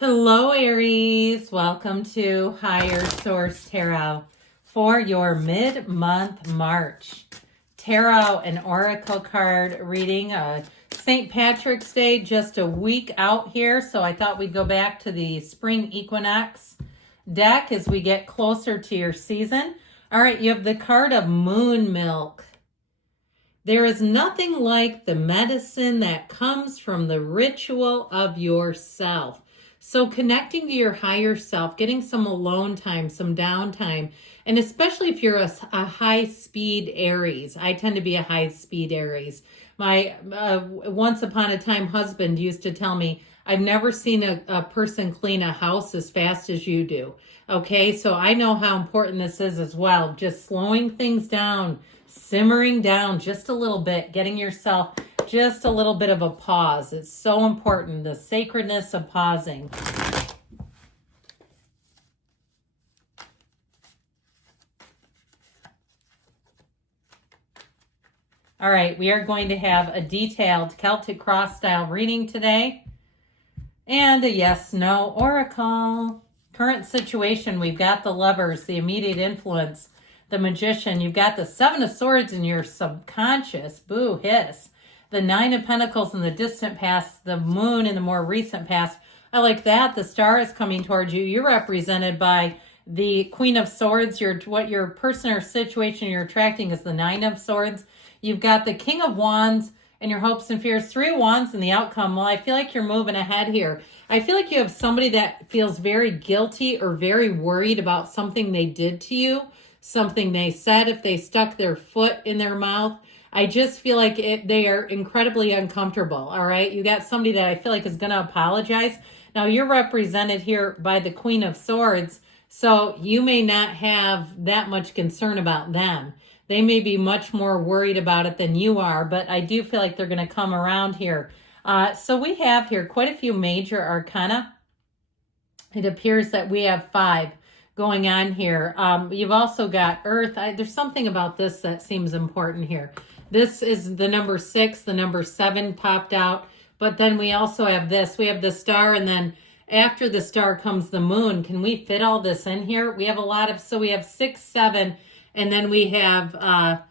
Hello, Aries. Welcome to Higher Source Tarot for your mid-month March tarot and oracle card reading. St. Patrick's Day just a week out here, so I thought we'd go back to the spring equinox deck as we get closer to your season. All right, you have the card of moon milk. There is nothing like the medicine that comes from the ritual of yourself. So connecting to your higher self, getting some alone time, some downtime, and especially if you're a high-speed Aries. I tend to be a high-speed Aries. My once upon a time husband used to tell me, I've never seen a person clean a house as fast as you do. Okay, so I know how important this is as well. Just slowing things down, simmering down just a little bit, getting yourself just a little bit of a pause. It's so important, the sacredness of pausing. All right, we are going to have a detailed Celtic cross style reading today and a yes/no oracle. Current situation, we've got the Lovers, the immediate influence, the Magician. You've got the Seven of Swords in your subconscious, boo, hiss. The Nine of Pentacles in the distant past, the Moon in the more recent past. I like that. The Star is coming towards you. You're represented by the Queen of Swords. What your person or situation you're attracting is the Nine of Swords. You've got the King of Wands and your hopes and fears. Three of Wands in the outcome. Well, I feel like you're moving ahead here. I feel like you have somebody that feels very guilty or very worried about something they did to you, something they said, if they stuck their foot in their mouth. I just feel like they are incredibly uncomfortable, all right? You got somebody that I feel like is going to apologize. Now, you're represented here by the Queen of Swords, so you may not have that much concern about them. They may be much more worried about it than you are, but I do feel like they're going to come around here. So we have here quite a few major arcana. It appears that we have 5 going on here. You've also got Earth. There's something about this that seems important here. This is the number 6, the number 7 popped out. But then we also have this. We have the Star, and then after the Star comes the Moon. Can we fit all this in here? We have a lot of, so we have 6, 7, and then we have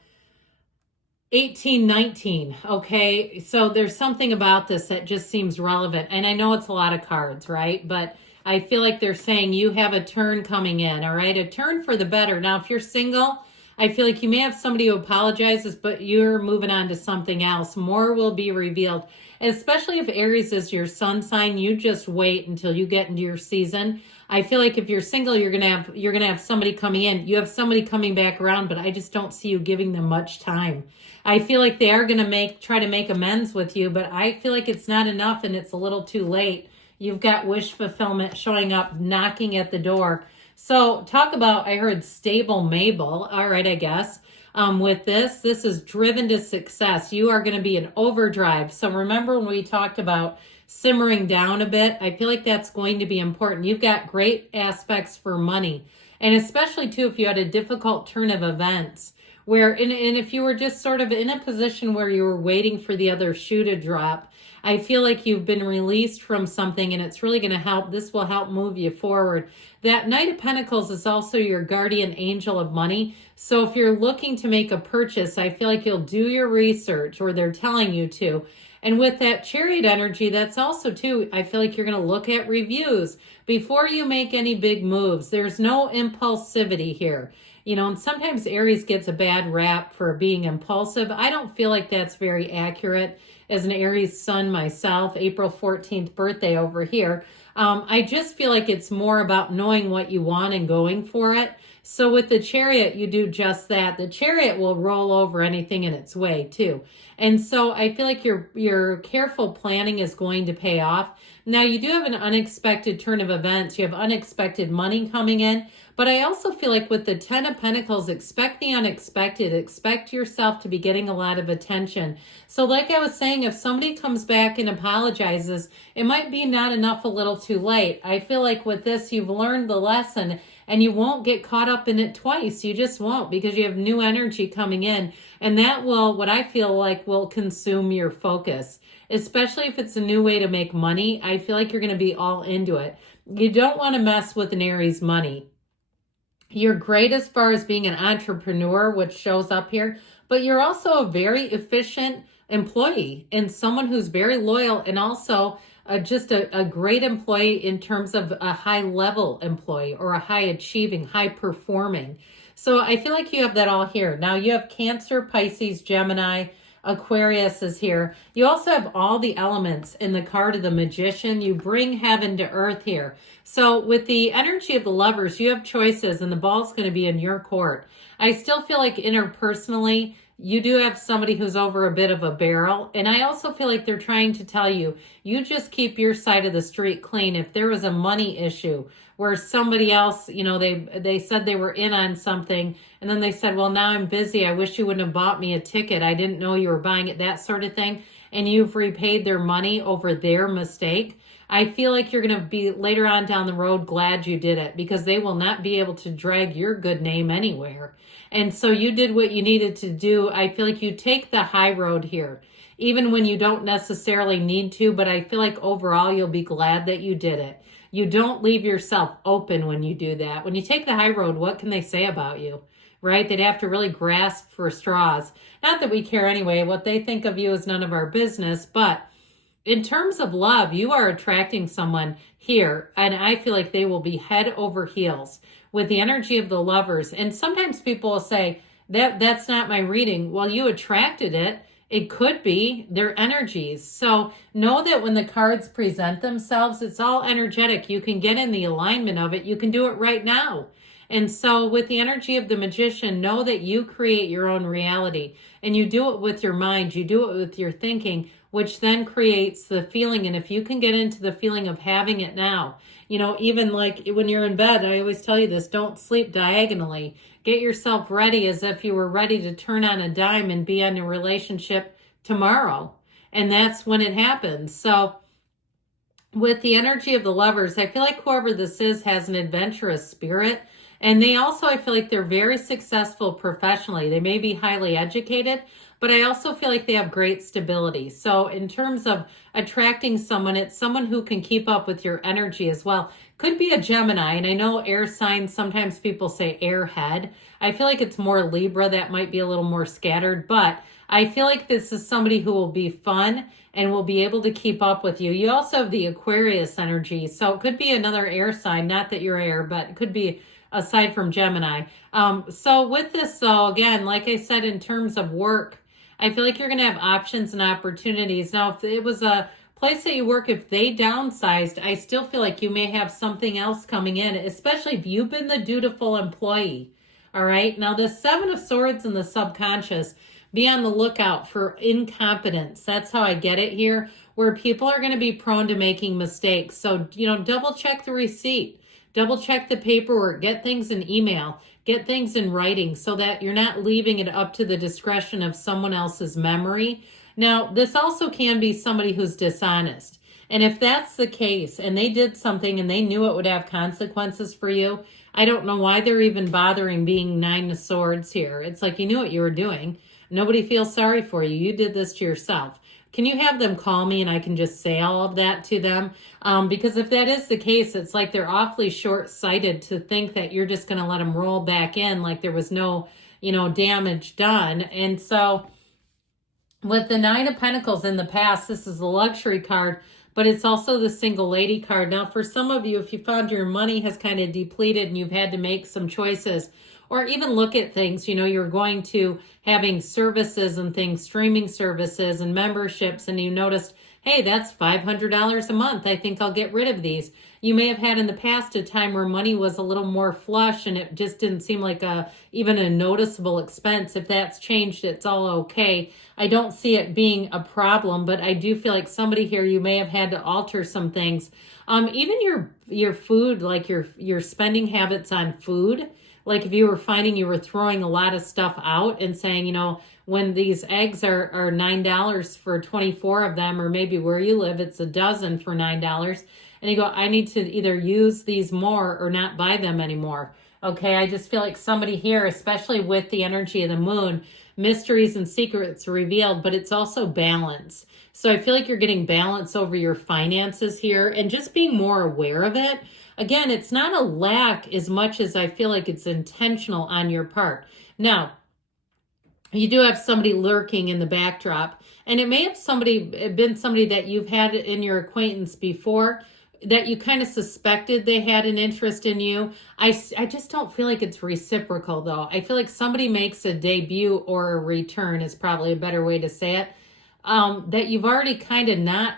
18, 19. Okay, so there's something about this that just seems relevant. And I know it's a lot of cards, right? But I feel like they're saying you have a turn coming in, all right? A turn for the better. Now, if you're single, I feel like you may have somebody who apologizes, but you're moving on to something else. More will be revealed, especially if Aries is your sun sign. You just wait until you get into your season. I feel like if you're single, you're gonna have somebody coming in. You have somebody coming back around, but I just don't see you giving them much time. I feel like they are gonna try to make amends with you, but I feel like it's not enough and it's a little too late. You've got wish fulfillment showing up, knocking at the door. So talk about, I heard stable Mabel. All right, I guess. With this is driven to success. You are going to be in overdrive. So remember when we talked about simmering down a bit? I feel like that's going to be important. You've got great aspects for money. And especially, too, if you had a difficult turn of events where, and if you were just sort of in a position where you were waiting for the other shoe to drop, I feel like you've been released from something and it's really going to help. This will help move you forward. That Knight of Pentacles is also your guardian angel of money. So if you're looking to make a purchase, I feel like you'll do your research, or they're telling you to. And with that Chariot energy, that's also too, I feel like you're going to look at reviews before you make any big moves. There's no impulsivity here. You know, and sometimes Aries gets a bad rap for being impulsive. I don't feel like that's very accurate. As an Aries sun myself, April 14th birthday over here, I just feel like it's more about knowing what you want and going for it. So with the Chariot, you do just that. The Chariot will roll over anything in its way too. And so I feel like your careful planning is going to pay off. Now, you do have an unexpected turn of events. You have unexpected money coming in. But I also feel like with the 10 of Pentacles, expect the unexpected. Expect yourself to be getting a lot of attention. So like I was saying, if somebody comes back and apologizes, it might be not enough, a little too late. I feel like with this, you've learned the lesson and you won't get caught up in it twice. You just won't, because you have new energy coming in, and that will, what I feel like, will consume your focus, especially if it's a new way to make money. I feel like you're going to be all into it. You don't want to mess with an Aries money. You're great as far as being an entrepreneur, which shows up here, but you're also a very efficient employee and someone who's very loyal, and also just a great employee in terms of a high level employee, or a high achieving, high performing. So I feel like you have that all here. Now you have Cancer, Pisces, Gemini, Aquarius is here. You also have all the elements in the card of the Magician. You bring heaven to earth here. So with the energy of the Lovers, you have choices, and the ball's going to be in your court. I still feel like interpersonally, you do have somebody who's over a bit of a barrel. And I also feel like they're trying to tell you, you just keep your side of the street clean. If there was a money issue where somebody else, you know, they said they were in on something, and then they said, well, now I'm busy. I wish you wouldn't have bought me a ticket. I didn't know you were buying it, that sort of thing. And you've repaid their money over their mistake. I feel like you're going to be later on down the road glad you did it, because they will not be able to drag your good name anywhere. And so you did what you needed to do. I feel like you take the high road here, even when you don't necessarily need to, but I feel like overall you'll be glad that you did it. You don't leave yourself open when you do that. When you take the high road, what can they say about you, right? They'd have to really grasp for straws. Not that we care anyway. What they think of you is none of our business, but in terms of love, you are attracting someone here, and I feel like they will be head over heels with the energy of the Lovers. And sometimes people will say, that's not my reading. Well, you attracted it. It could be their energies. So know that when the cards present themselves, it's all energetic. You can get in the alignment of it. You can do it right now. And so with the energy of the Magician, know that you create your own reality, and you do it with your mind. You do it with your thinking, which then creates the feeling. And if you can get into the feeling of having it now, you know, even like when you're in bed, I always tell you this, don't sleep diagonally. Get yourself ready as if you were ready to turn on a dime and be in a relationship tomorrow. And that's when it happens. So with the energy of the Lovers, I feel like whoever this is has an adventurous spirit. And they also, I feel like they're very successful professionally. They may be highly educated, but I also feel like they have great stability. So in terms of attracting someone, it's someone who can keep up with your energy as well. Could be a Gemini, and I know air signs, sometimes people say airhead. I feel like it's more Libra, that might be a little more scattered, but I feel like this is somebody who will be fun and will be able to keep up with you. You also have the Aquarius energy, so it could be another air sign, not that you're air, but it could be aside from Gemini. So with this though, again, like I said, in terms of work, I feel like you're going to have options and opportunities. Now, if it was a place that you work, if they downsized, I still feel like you may have something else coming in, especially if you've been the dutiful employee. All right. Now, the Seven of Swords and the subconscious, be on the lookout for incompetence. That's how I get it here, where people are going to be prone to making mistakes. So, you know, double check the receipt. Double check the paperwork, get things in email, get things in writing so that you're not leaving it up to the discretion of someone else's memory. Now, this also can be somebody who's dishonest. And if that's the case and they did something and they knew it would have consequences for you, I don't know why they're even bothering being Nine of Swords here. It's like you knew what you were doing. Nobody feels sorry for you. You did this to yourself. Can you have them call me and I can just say all of that to them? Because if that is the case, it's like they're awfully short-sighted to think that you're just going to let them roll back in like there was no, you know, damage done. And so with the Nine of Pentacles in the past, this is the luxury card, but it's also the single lady card. Now, for some of you, if you found your money has kind of depleted and you've had to make some choices, or even look at things, you know, you're going to having services and things, streaming services and memberships, and you noticed, hey, that's $500 a month. I think I'll get rid of these. You may have had in the past a time where money was a little more flush and it just didn't seem like even a noticeable expense. If that's changed, it's all okay. I don't see it being a problem, but I do feel like somebody here, you may have had to alter some things. Even your food, like your spending habits on food. Like if you were finding you were throwing a lot of stuff out and saying, you know, when these eggs are $9 for 24 of them, or maybe where you live, it's a dozen for $9. And you go, I need to either use these more or not buy them anymore. Okay, I just feel like somebody here, especially with the energy of the moon, mysteries and secrets revealed, but it's also balance. So I feel like you're getting balance over your finances here and just being more aware of it. Again, it's not a lack as much as I feel like it's intentional on your part. Now, you do have somebody lurking in the backdrop, and it may have been somebody that you've had in your acquaintance before that you kind of suspected they had an interest in you. I just don't feel like it's reciprocal, though. I feel like somebody makes a debut or a return is probably a better way to say it, that you've already kind of not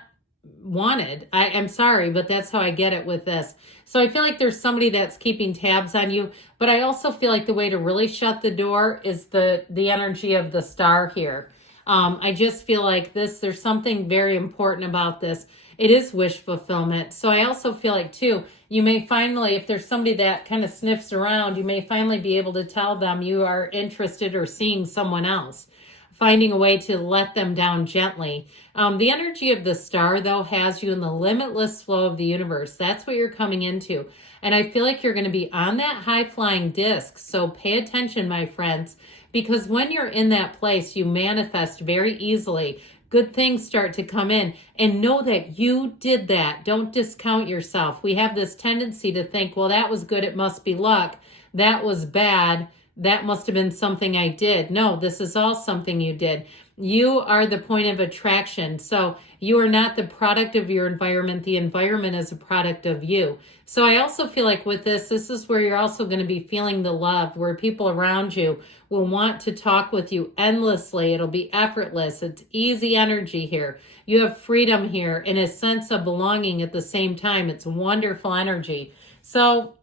wanted. I'm sorry, but that's how I get it with this. So I feel like there's somebody that's keeping tabs on you, but I also feel like the way to really shut the door is the energy of the star here. I just feel like there's something very important about this. It is wish fulfillment. So I also feel like, too, you may finally, if there's somebody that kind of sniffs around, you may finally be able to tell them you are interested or seeing someone else, finding a way to let them down gently. The energy of the star, though, has you in the limitless flow of the universe. That's what you're coming into. And I feel like you're going to be on that high-flying disc. So pay attention, my friends, because when you're in that place, you manifest very easily. Good things start to come in, and know that you did that. Don't discount yourself. We have this tendency to think, well, that was good, it must be luck. That was bad, that must have been something I did. No, this is all something you did. You are the point of attraction. So you are not the product of your environment. The environment is a product of you. So I also feel like with this is where you're also going to be feeling the love, where people around you will want to talk with you endlessly. It'll be effortless. It's easy energy here. You have freedom here and a sense of belonging at the same time. It's wonderful energy. So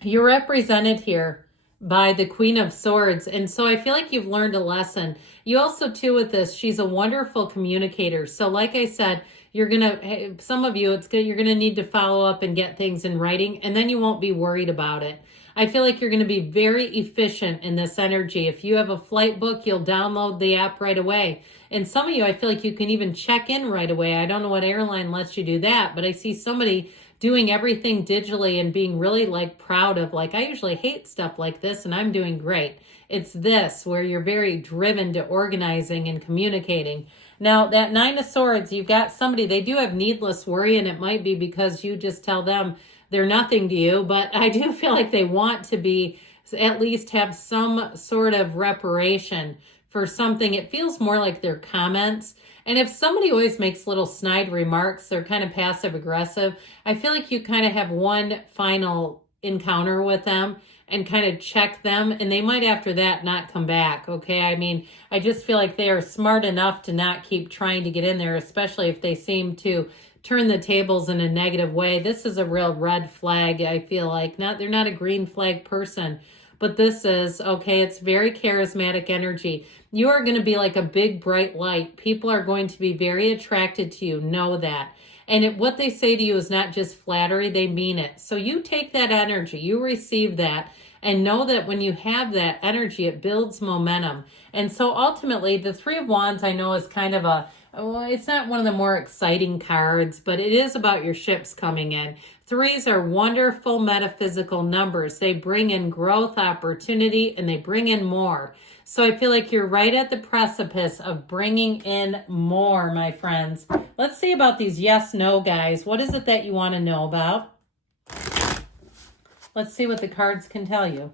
you're represented here by the Queen of Swords. And so I feel like you've learned a lesson. You also, too, with this, she's a wonderful communicator. So like I said, you're going to, some of you, you're going to need to follow up and get things in writing, and then you won't be worried about it. I feel like you're going to be very efficient in this energy. If you have a flight book, you'll download the app right away. And some of you, I feel like you can even check in right away. I don't know what airline lets you do that, but I see somebody doing everything digitally and being really like proud of, like, I usually hate stuff like this and I'm doing great. It's this where you're very driven to organizing and communicating. Now that Nine of Swords, you've got somebody, they do have needless worry, and it might be because you just tell them they're nothing to you, but I do feel like they want to be, at least have some sort of reparation for something. It feels more like their comments. And if somebody always makes little snide remarks, they're kind of passive aggressive, I feel like you kind of have one final encounter with them and kind of check them, and they might after that not come back, okay? I mean, I just feel like they are smart enough to not keep trying to get in there, especially if they seem to turn the tables in a negative way. This is a real red flag, I feel like. They're not a green flag person, but this is, okay, it's very charismatic energy. You are going to be like a big bright light. People are going to be very attracted to you. Know that. And what they say to you is not just flattery, they mean it. So you take that energy, you receive that, and know that when you have that energy, it builds momentum. And so ultimately, the Three of Wands, I know, is kind of it's not one of the more exciting cards, but it is about your ships coming in. Threes are wonderful metaphysical numbers. They bring in growth, opportunity, and they bring in more. So I feel like you're right at the precipice of bringing in more, my friends. Let's see about these yes-no guys. What is it that you want to know about? Let's see what the cards can tell you.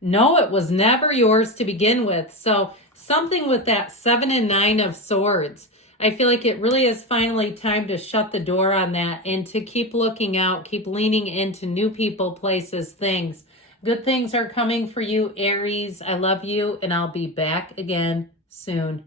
No, it was never yours to begin with. So something with that 7 and 9 of Swords. I feel like it really is finally time to shut the door on that and to keep looking out, keep leaning into new people, places, things. Good things are coming for you, Aries. I love you, and I'll be back again soon.